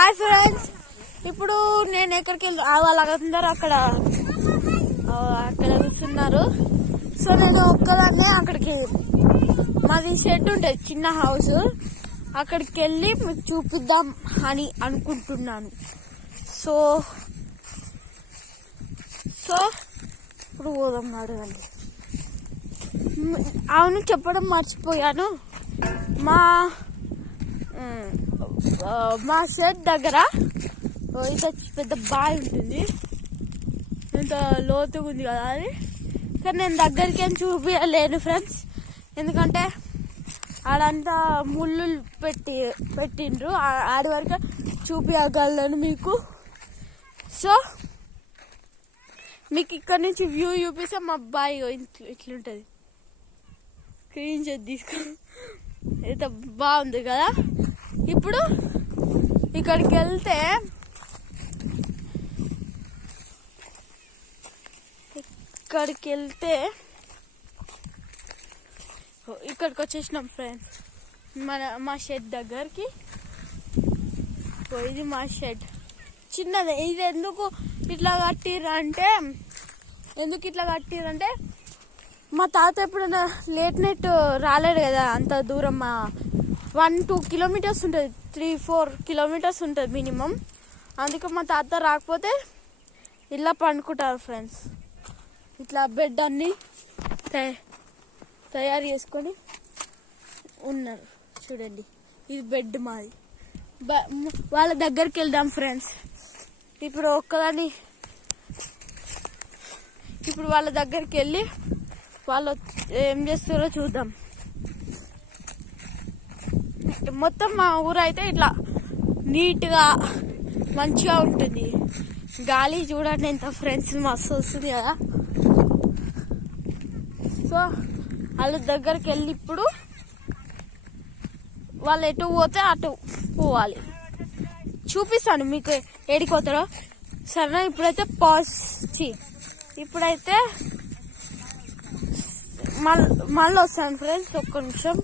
Hi friends, ఇప్పుడు నేను ఎక్కడికి వెళ్ళి వాళ్ళందరూ అక్కడ కూర్చున్నారు. సో నేను ఒక్కదాన్నే అక్కడికి, మాది షెడ్ ఉంటుంది, చిన్న హౌస్, అక్కడికి వెళ్ళి మీకు చూపిద్దాం అని అనుకుంటున్నాను. సో ఇప్పుడు పోదాం. అడగండి. అవును, చెప్పడం మర్చిపోయాను. మా షెడ్ దగ్గర ఇంత పెద్ద బావి ఉంటుంది, ఇంత లోతుగా ఉంది కదా అది. కానీ నేను దగ్గరికి ఏం చూపించలేను ఫ్రెండ్స్, ఎందుకంటే ఆడంతా ముళ్ళు పెట్టిండ్రు. ఆడి వరకు చూపించగలను మీకు. సో మీకు ఇక్కడ నుంచి వ్యూ చూపిస్తే మా అబ్బాయి ఇట్లుంటుంది. స్క్రీన్ షాట్ తీసుకో, ఎంత బాగుంది కదా. ఇప్పుడు ఇక్కడికి వెళ్తే ఇక్కడికి వచ్చేసినాం ఫ్రెండ్స్, మా షెడ్ దగ్గరికి. ఇది మా షెడ్ చిన్నది. ఇది ఎందుకు ఇట్లా కట్టిరంటే మా తాత ఎప్పుడైనా లేట్ నైట్ రాలేడు కదా అంత దూరం. 1-2 కిలోమీటర్స్ ఉంటుంది, 3-4 కిలోమీటర్స్ ఉంటుంది మినిమం. అందుకే మా తాత రాకపోతే ఇలా పండుకుంటారు ఫ్రెండ్స్. ఇట్లా బెడ్ అన్నీ తయారు చేసుకొని ఉన్నారు. చూడండి, ఇది బెడ్ మాది. వాళ్ళ దగ్గరికి వెళ్దాం ఫ్రెండ్స్. ఇప్పుడు వాళ్ళ దగ్గరికి వెళ్ళి వాళ్ళు ఏం చేస్తారో చూద్దాం. మొత్తం మా ఊరు అయితే ఇట్లా నీట్గా మంచిగా ఉంటుంది. గాలి చూడండి ఎంత ఫ్రెండ్స్, మస్తు వస్తుంది కదా. సో వాళ్ళ దగ్గరికి వెళ్ళి ఇప్పుడు వాళ్ళు ఎటు పోతే అటు పోవాలి. చూపిస్తాను మీకు ఏడికి పోతారో. సరేనా? ఇప్పుడైతే మళ్ళీ వస్తాను ఫ్రెండ్స్. ఒక్క నిమిషం,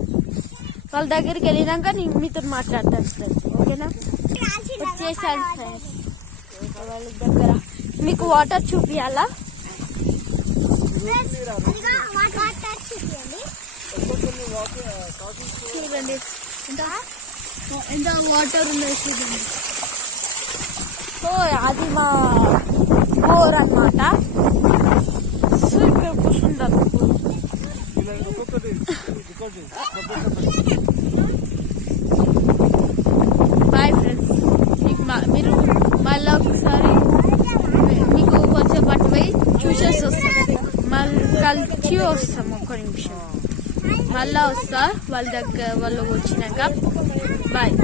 వాళ్ళ దగ్గరికి వెళ్ళినాక నేను మీతో మాట్లాడతాను ఫ్రెండ్స్. ఓకేనా? వచ్చేసాను ఫ్రెండ్స్ వాళ్ళ దగ్గర. మీకు వాటర్ చూపియాలా? చూడండి ఎంత వాటర్ ఉన్నాయి చూడండి. సో అది మా బోర్ అన్నమాట. సో ఇక్కడ కూర్చుంటారు. బాయ్ ఫ్రెండ్స్, మీరు మళ్ళీ ఒకసారి మీకు కొంచెం పట్టు పోయి చూసేసి వస్తాం. మళ్ళీ కలిసి వస్తాం. ఒక్క నిమిషం మళ్ళా వస్తా వాళ్ళ దగ్గర, వాళ్ళు వచ్చినాక. బాయ్.